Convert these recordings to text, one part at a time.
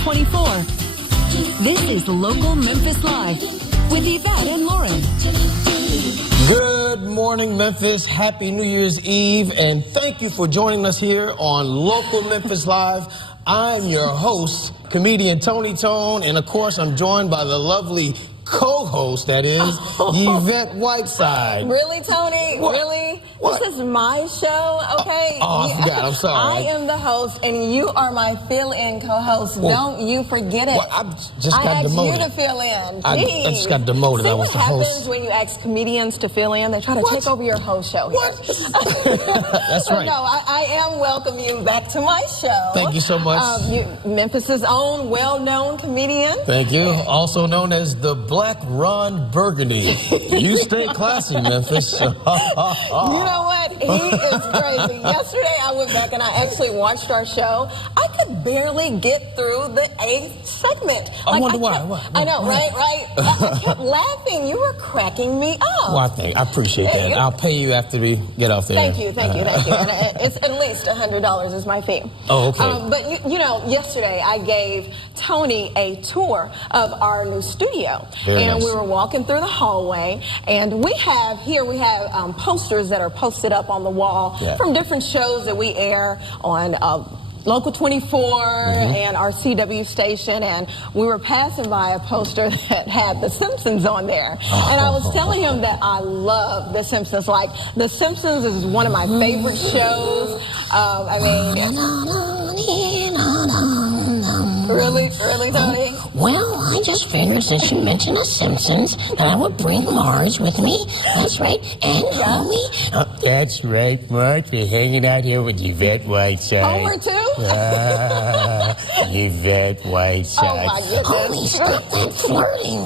24. This is Local Memphis Live with Yvette and Lauren. Good morning, Memphis. Happy New Year's Eve, and thank you for joining us here on Local Memphis Live. I'm your host, comedian Tony Tone, and of course, I'm joined by the lovely co-host, that is, Yvette Whiteside. Really, Tony? What? Really? What? This is my show, okay? I forgot. I'm sorry. I am the host, and you are my fill-in co-host. Well, don't you forget it. Well, I just got demoted. I asked you to fill in. I just got demoted. See I was what the host. happens when you ask comedians to fill in? They try to take over your whole show. What? That's right. No, I am welcoming you back to my show. Thank you so much. Memphis' own well-known comedian. Thank you. Also known as the Black Ron Burgundy. You stay classy, Memphis. You know what? He is crazy. Yesterday, I went back and I actually watched our show. I could barely get through the 8th segment. I wonder why. I know, right? I kept laughing. You were cracking me up. Well, I appreciate that. I'll pay you after we get off there. Thank you. And it's at least $100 is my fee. Oh, okay. But you know, yesterday I gave Tony a tour of our new studio. Very nice. We were walking through the hallway, and we have posters that are posted up on the wall from different shows that we air on Local 24 and our CW station, and we were passing by a poster that had The Simpsons on there. And I was telling him that I love The Simpsons. Like, The Simpsons is one of my favorite shows. Really, Tony? Well, I just figured since you mentioned The Simpsons that I would bring Marge with me. That's right. And Homie. Oh, that's right, Marge. We're hanging out here with Yvette Whiteside. Homer, too? Yvette Whiteside. Oh, my goodness. Homie, stop that flirting.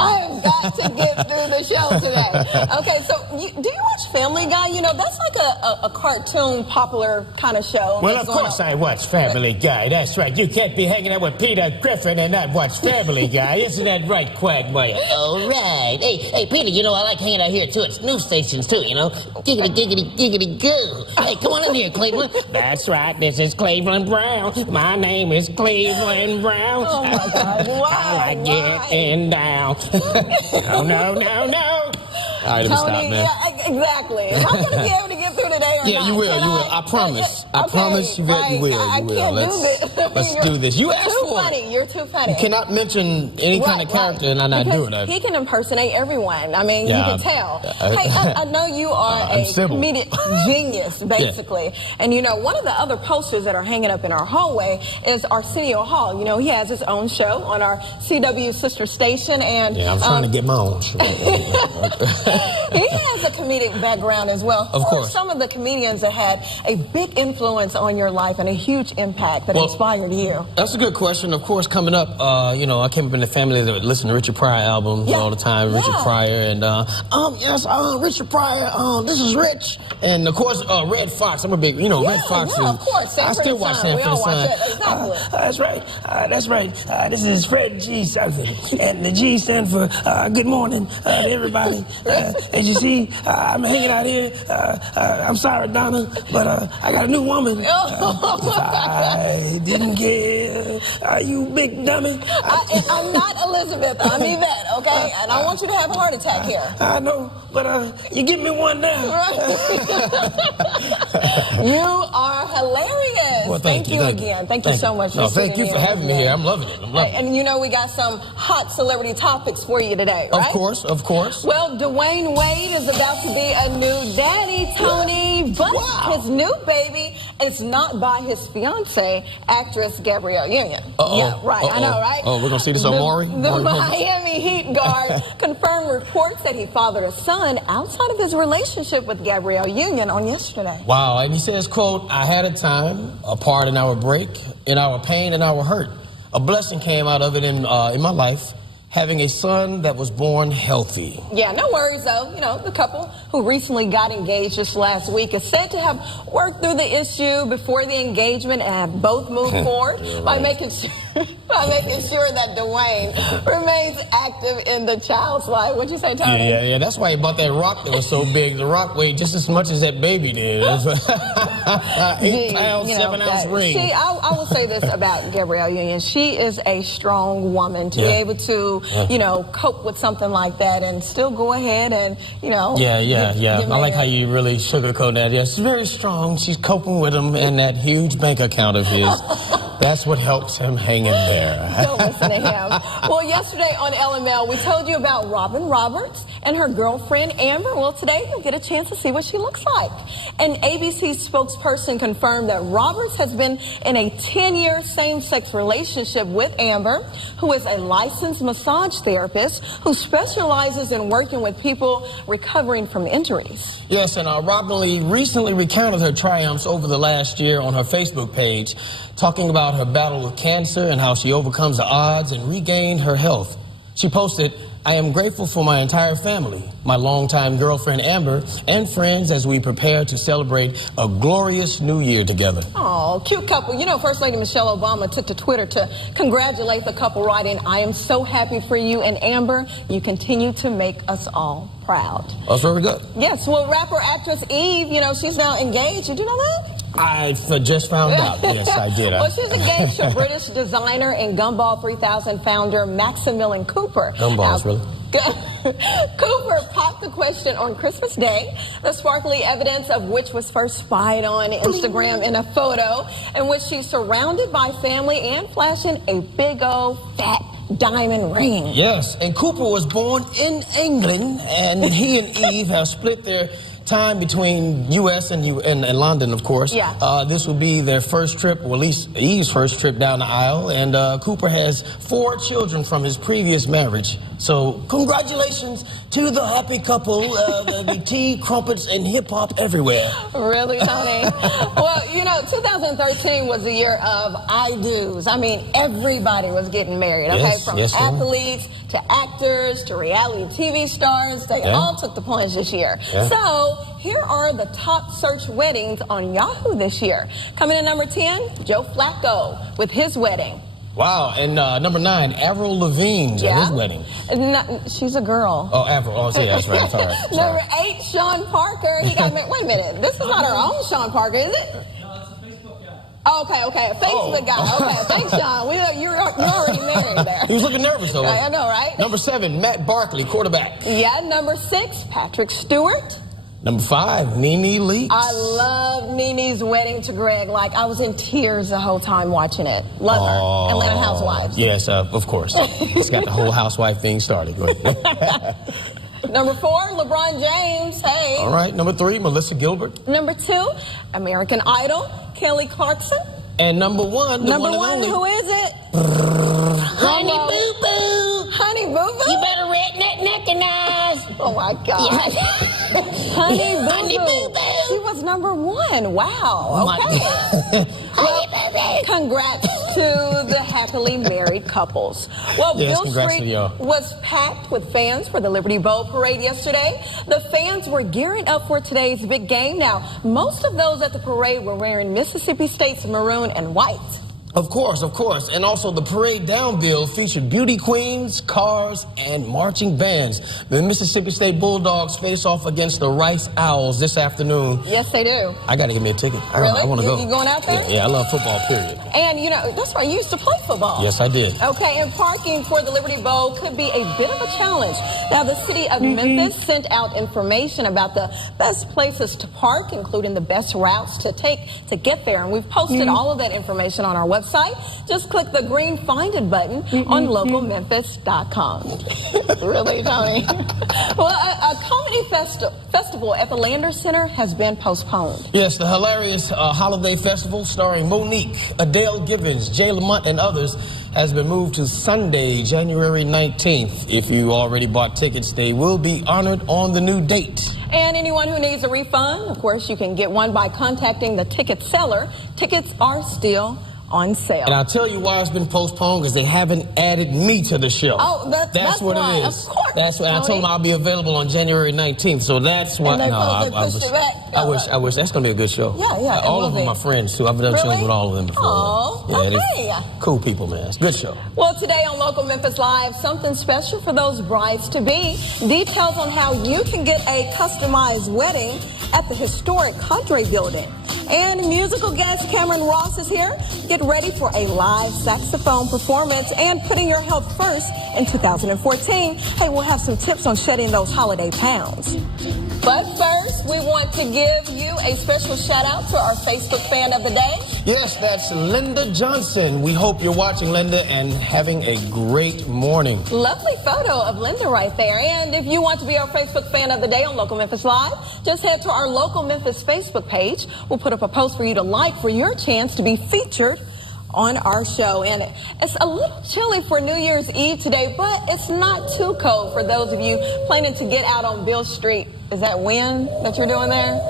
I've got to get through the show today. Okay, so do you watch Family Guy? You know, that's like a cartoon, popular kind of show. Well, of course I watch Family Guy. That's right. You can't be hanging out with Peter Griffin and not watch Family Guy. Isn't that right, Quagmire? All right. Hey, Peter, you know, I like hanging out here, too. It's news stations, too, you know. Giggity, giggity, giggity, goo. Hey, come on in here, Cleveland. That's right. This is Cleveland Brown. My name is Cleveland Brown. Oh, my God. Why? I like getting down. No. All right, let me stop, man. Yeah, exactly. Am I going to be able to get through today or not? Yeah, you will. I promise. I promise, Yvette, you will. I can't do this. Let's do this. You asked for it. You're too funny. You cannot mention any kind of character and I'm not doing it. He can impersonate everyone. I mean, you can tell. Hey, I know you are a comedic genius, basically. Yeah. And, you know, one of the other posters that are hanging up in our hallway is Arsenio Hall. You know, he has his own show on our CW sister station. And yeah, I'm trying to get my own show. He has a comedic background as well. Of course. Who are some of the comedians that had a big influence on your life and a huge impact that inspired you? That's a good question. Of course, coming up, you know, I came up in a family that would listen to Richard Pryor albums all the time. Richard Pryor and, Richard Pryor, this is Rich. And, of course, Red Fox. I'm a big, you know, Red Fox. Yeah, of course. I still watch Sanford and Son. That's right. This is Fred G. Something. And the G stand for good morning to everybody. As you see, I'm hanging out here. I'm sorry, Donna, but I got a new woman. I didn't care. Are you big dummy? I'm not Elizabeth. I'm Yvette, okay? And I want you to have a heart attack here. I know, but you give me one now. You are hilarious. Well, thank you again. Thank you so much. Thank you for having me here. I'm loving it. And you know, we got some hot celebrity topics for you today, right? Of course. Well, Dwayne Wade is about to be a new daddy, Tony, but his new baby is not by his fiancée, actress Gabrielle Union. Yeah, right. I know, right? Oh, we're going to see this on Maury? The Miami Heat guard confirmed reports that he fathered a son outside of his relationship with Gabrielle Union on yesterday. Wow, and he says, quote, I had a time, apart in our break, in our pain and our hurt. A blessing came out of it in my life. having a son that was born healthy. Yeah, no worries though. You know, the couple who recently got engaged just last week is said to have worked through the issue before the engagement and have both moved forward by making sure that Dwayne remains active in the child's life. What'd you say, Tony? Yeah. That's why he bought that rock that was so big. The rock weighed just as much as that baby did. 8 pounds, 7 ounce ring. See, I will say this about Gabrielle Union. She is a strong woman to be able to, you know, cope with something like that and still go ahead and, you know. I like how you really sugarcoat that. Yeah, she's very strong. She's coping with him and that huge bank account of his. That's what helps him hang in there. Don't listen to him. Well, yesterday on LML, we told you about Robin Roberts and her girlfriend, Amber. Well, today you'll get a chance to see what she looks like. An ABC spokesperson confirmed that Roberts has been in a 10-year same-sex relationship with Amber, who is a licensed massage therapist who specializes in working with people recovering from injuries. Yes, and Robin recently recounted her triumphs over the last year on her Facebook page, talking about her battle with cancer and how she overcomes the odds and regained her health. She posted, "I am grateful for my entire family, my longtime girlfriend Amber, and friends as we prepare to celebrate a glorious new year together." Oh, cute couple. You know, First Lady Michelle Obama took to Twitter to congratulate the couple, writing, "I am so happy for you and Amber. You continue to make us all proud." That's very good. Yes, well, rapper actress Eve, you know, she's now engaged. Did you know that? I just found out. Yes, I did. Well, she's engaged to British designer and Gumball 3000 founder Maximilian Cooper. Gumballs, really? Cooper popped the question on Christmas Day, the sparkly evidence of which was first spied on Instagram in a photo in which she's surrounded by family and flashing a big old fat diamond ring. Yes, and Cooper was born in England, and he and Eve have split their time between U.S. and London, of course. Yeah. This will be their first trip, or at least Eve's first trip down the aisle, and Cooper has 4 children from his previous marriage. So congratulations to the happy couple. There'll be tea, crumpets, and hip-hop everywhere. Really, Tony? Well, you know, 2013 was the year of I do's. I mean, everybody was getting married, okay? From athletes to actors to reality TV stars. They all took the plunge this year. So here are the top search weddings on Yahoo this year. Coming in number 10, Joe Flacco with his wedding. Wow, and number 9, Avril Lavigne's at his wedding. She's a girl. Oh, Avril. Oh, see, that's right. Sorry. Number 8, Sean Parker. He got married. Wait a minute. This is not our own Sean Parker, is it? Okay, a Facebook guy. Okay, thanks, Sean. You're already married there. He was looking nervous, though. I know, right? Number 7, Matt Barkley, quarterback. Yeah, number 6, Patrick Stewart. Number 5, Nene Leakes. I love Nene's wedding to Greg. Like, I was in tears the whole time watching it. Love her. Atlanta Housewives. Yes, of course. It's got the whole housewife thing started. Go ahead. Number 4, LeBron James. Hey. All right. Number 3, Melissa Gilbert. Number 2, American Idol, Kelly Clarkson. And number 1, number 1, who is it? Honey Boo Boo. Honey Boo Boo? You better recognize. Oh my God. Honey Boo Boo. She was number 1. Wow. Okay. Well, congrats to the happily married couples. Well, Bill Street was packed with fans for the Liberty Bowl parade yesterday. The fans were gearing up for today's big game. Now, most of those at the parade were wearing Mississippi State's maroon and white. Of course. And also the parade down bill featured beauty queens, cars, and marching bands. The Mississippi State Bulldogs face off against the Rice Owls this afternoon. Yes, they do. I got to get me a ticket. Really? I want to go. You going out there? Yeah, I love football, period. And, you know, that's right. You used to play football. Yes, I did. Okay, and parking for the Liberty Bowl could be a bit of a challenge. Now, the city of Memphis sent out information about the best places to park, including the best routes to take to get there. And we've posted all of that information on our website. Just click the green Find It button on localmemphis.com. Really, Tony? Well, a comedy festival at the Lander Center has been postponed. Yes, the hilarious holiday festival starring Monique, Adele Gibbons, Jay Lamont, and others has been moved to Sunday, January 19th. If you already bought tickets, they will be honored on the new date. And anyone who needs a refund, of course, you can get one by contacting the ticket seller. Tickets are still on sale. And I'll tell you why it's been postponed, because they haven't added me to the show. Oh, that's what why. it is. Of course. That's what I told them I'll be available on January 19th. So that's why. And they pushed it back. I wish that's gonna be a good show. Yeah. All of them are my friends too. I've done shows with all of them before. Oh, okay. Cool people, man. It's a good show. Well, today on Local Memphis Live, something special for those brides-to-be. Details on how you can get a customized wedding at the historic Cadre building. And musical guest Cameron Ross is here. Get ready for a live saxophone performance and putting your health first in 2014. Hey, we'll have some tips on shedding those holiday pounds. But first, we want to give you a special shout out to our Facebook fan of the day. Yes, that's Linda Johnson. We hope you're watching, Linda, and having a great morning. Lovely photo of Linda right there. And if you want to be our Facebook fan of the day on Local Memphis Live, just head to our Local Memphis Facebook page. We'll put up a post for you to like for your chance to be featured on our show. And it's a little chilly for New Year's Eve today, but it's not too cold for those of you planning to get out on Bill Street. Is that wind that you're doing there?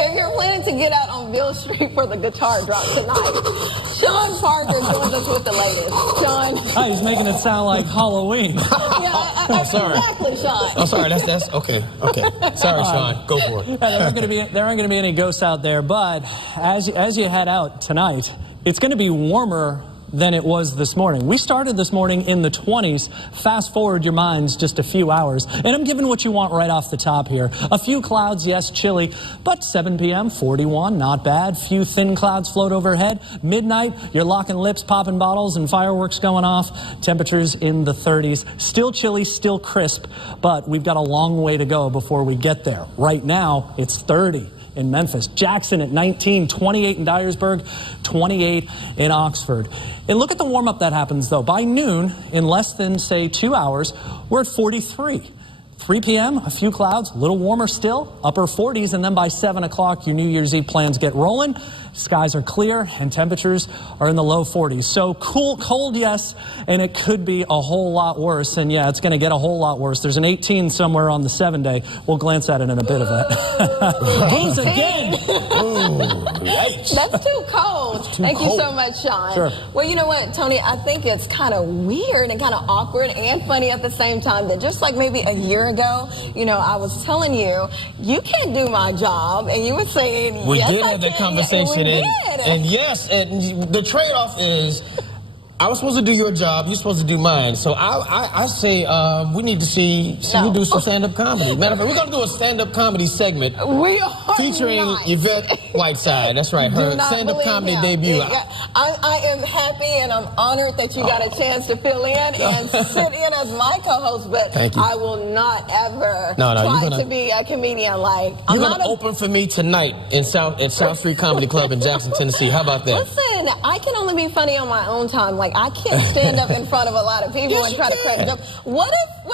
If you're planning to get out on Bill Street for the guitar drop tonight, Sean Parker joins us with the latest. Sean. Oh, he's making it sound like Halloween. Yeah, sorry. Exactly, Sean. I'm sorry. That's okay. Okay. Sorry, Sean. Go for it. Yeah, there aren't going to be any ghosts out there, but as you head out tonight, it's going to be warmer than it was this morning. We started this morning in the 20s. Fast forward your minds just a few hours, and I'm giving what you want right off the top here. A few clouds, yes, chilly, but 7 p.m., 41, not bad. Few thin clouds float overhead. Midnight, you're locking lips, popping bottles, and fireworks going off. Temperatures in the 30s. Still chilly, still crisp, but we've got a long way to go before we get there. Right now, it's 30 in Memphis. Jackson at 19, 28 in Dyersburg, 28 in Oxford. And look at the warm-up that happens, though. By noon, in less than, say, 2 hours, we're at 43. 3 p.m., a few clouds, a little warmer still, upper 40s, and then by 7 o'clock, your New Year's Eve plans get rolling. Skies are clear, and temperatures are in the low 40s. So cold, yes, and it could be a whole lot worse. And yeah, it's going to get a whole lot worse. There's an 18 somewhere on the 7-day. We'll glance at it in a bit of that. Booze again! That's too cold. Thank you so much, Sean. Sure. Well, you know what, Tony? I think it's kind of weird and kind of awkward and funny at the same time that just like maybe a year ago, you know, I was telling you, you can't do my job, and you were saying, We yes, did I have that can. conversation, and yes, and the trade-off is I was supposed to do your job, you're supposed to do mine. So I say we need to see you do some stand-up comedy. Matter of fact, we're going to do a stand-up comedy segment featuring Yvette Whiteside. That's right, her stand-up comedy debut. I am happy and I'm honored that you got a chance to fill in and sit in as my co-host, but I will not ever try to be a comedian like You're going to open for me tonight at South Street Comedy Club in Jackson, Tennessee. How about that? Listen, I can only be funny on my own time. Like, I can't stand up in front of a lot of people and try to crack a joke. What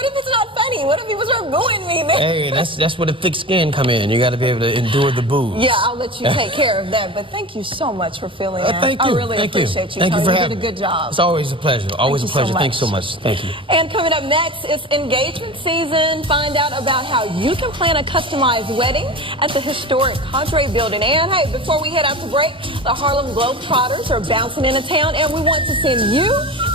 if it's not funny? What if people start booing me? Hey, that's where the thick skin come in. You got to be able to endure the booze. Yeah, I'll let you take care of that. But thank you so much for filling in. Thank you. I really appreciate you. Thank you for You having did a good job. It's always a pleasure. Always a pleasure. Thanks so much. Thank you. And coming up next, it's engagement season. Find out about how you can plan a customized wedding at the historic Cadre building. And hey, before we head out to break, the Harlem Globetrotters are bouncing into town, and we want to send you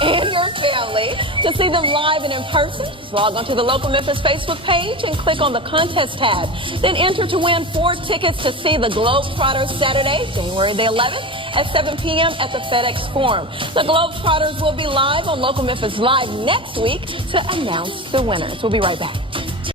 and your family to see them live and in person. Just log onto the Local Memphis Facebook page and click on the contest tab. Then enter to win 4 tickets to see the Globetrotters Saturday, January the 11th at 7 p.m. at the FedEx Forum. The Globetrotters will be live on Local Memphis Live next week to announce the winners. We'll be right back.